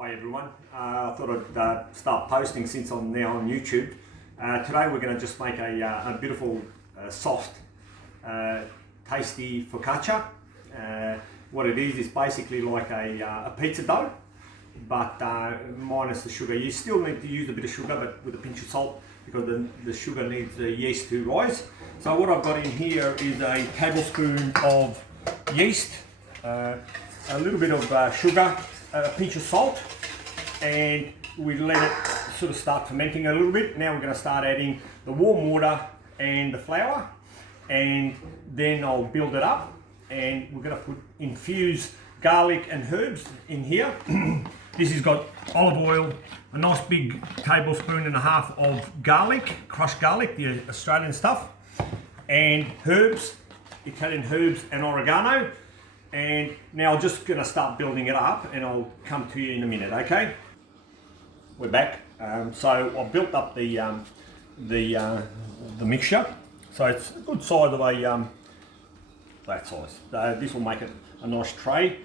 Hi everyone, I thought I'd start posting since I'm now on YouTube. Today we're going to just make a beautiful, soft, tasty focaccia. What it is basically like a pizza dough, but minus the sugar. You still need to use a bit of sugar, but with a pinch of salt, because the sugar needs the yeast to rise. So what I've got in here is a tablespoon of yeast, a little bit of sugar, a pinch of salt, and we let it sort of start fermenting a little bit. Now we're going to start adding the warm water and the flour, and then I'll build it up, and we're going to infuse garlic and herbs in here. This has got olive oil, a nice big tablespoon and a half of garlic, crushed garlic, the Australian stuff, and herbs, Italian herbs and oregano. And now I'm just going to start building it up, and I'll come to you in a minute, okay? We're back. So I've built up the mixture. So it's a good size of a that size. This will make it a nice tray.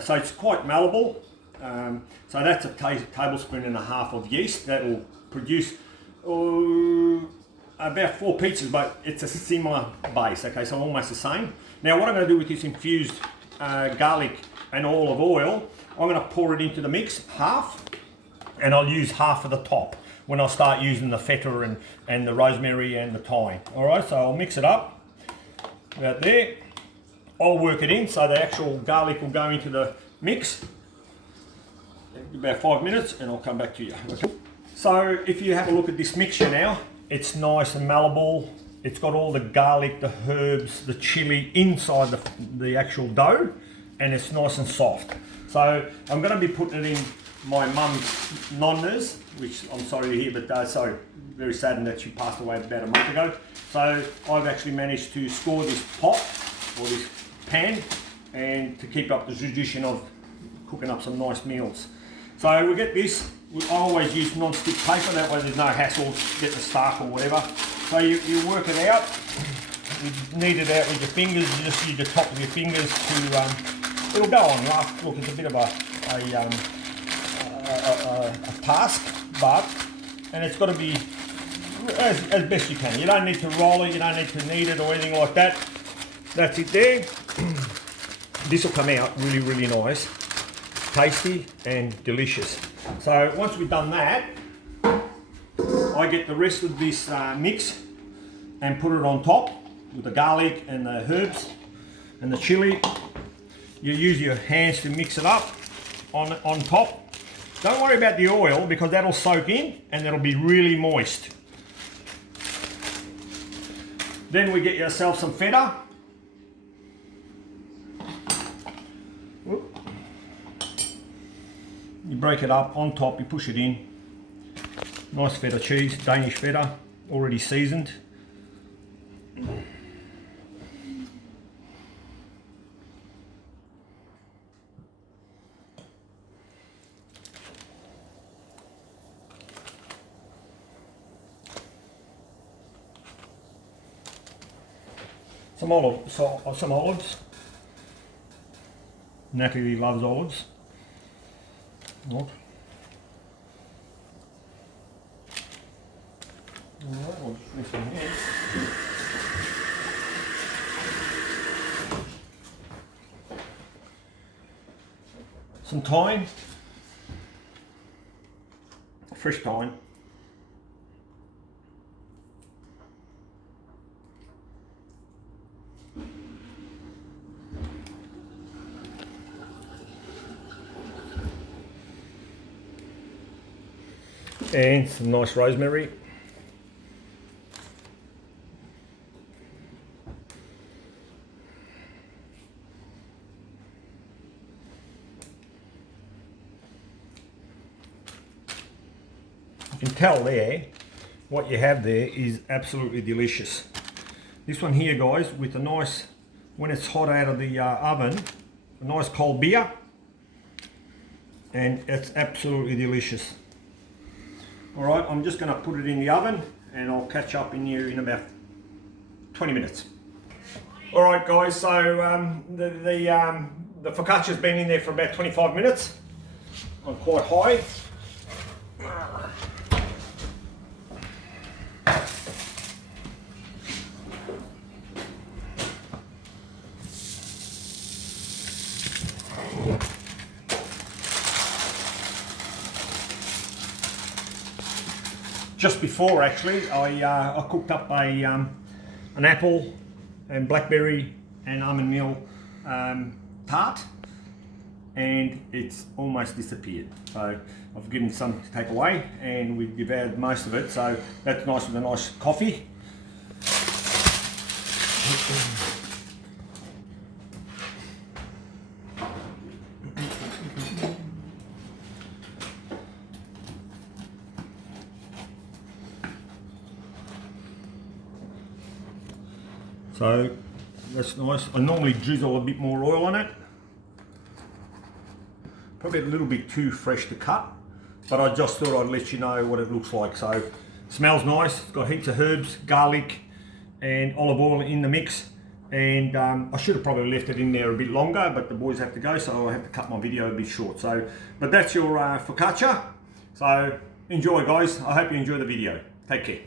So it's quite malleable. So that's a tablespoon and a half of yeast. That will produce about 4 pizzas, but it's a similar base. Okay, so almost the same. Now what I'm going to do with this infused garlic and olive oil, I'm going to pour it into the mix, half, and I'll use half of the top when I start using the feta and the rosemary and the thyme. Alright, so I'll mix it up about there. I'll work it in so the actual garlic will go into the mix. About 5 minutes, and I'll come back to you. Okay. So if you have a look at this mixture now, it's nice and malleable. It's got all the garlic, the herbs, the chilli inside the actual dough, and it's nice and soft. So I'm going to be putting it in my mum's nonnas, which I'm sorry to hear, but so very saddened that she passed away about a month ago. So I've actually managed to score this pot or this pan, and to keep up the tradition of cooking up some nice meals. So we get this. I always use non-stick paper, that way there's no hassle getting the starch or whatever. So you work it out, you knead it out with your fingers, you just use the top of your fingers to, it'll go on rough. Look, it's a bit of a task, and it's got to be as best you can. You don't need to roll it, you don't need to knead it or anything like that. That's it there. This will come out really, really nice, tasty and delicious. So once we've done that, I get the rest of this mix and put it on top with the garlic and the herbs and the chili. You use your hands to mix it up on top. Don't worry about the oil, because that'll soak in and that'll be really moist. Then we get yourself some feta. You break it up on top, you push it in. Nice feta cheese, Danish feta, already seasoned. Some olives. Natalie loves olives. Not. Alright, I'll just mix them here. Some thyme, fresh thyme. And some nice rosemary. You can tell there, what you have there is absolutely delicious. This one here, guys, with a nice, when it's hot out of the oven, a nice cold beer, and it's absolutely delicious. Alright, I'm just going to put it in the oven, and I'll catch up in you in about 20 minutes. Alright guys, so the focaccia's been in there for about 25 minutes. on quite high. Just before, actually, I cooked up an apple and blackberry and almond meal tart, and it's almost disappeared. So I've given some to take away, and we've devoured most of it. So that's nice with a nice coffee. So that's nice. I normally drizzle a bit more oil on it. Probably a little bit too fresh to cut, but I just thought I'd let you know what it looks like. So it smells nice. It's got heaps of herbs, garlic and olive oil in the mix. And I should have probably left it in there a bit longer, but the boys have to go, so I have to cut my video a bit short. So, but that's your focaccia. So enjoy, guys. I hope you enjoy the video. Take care.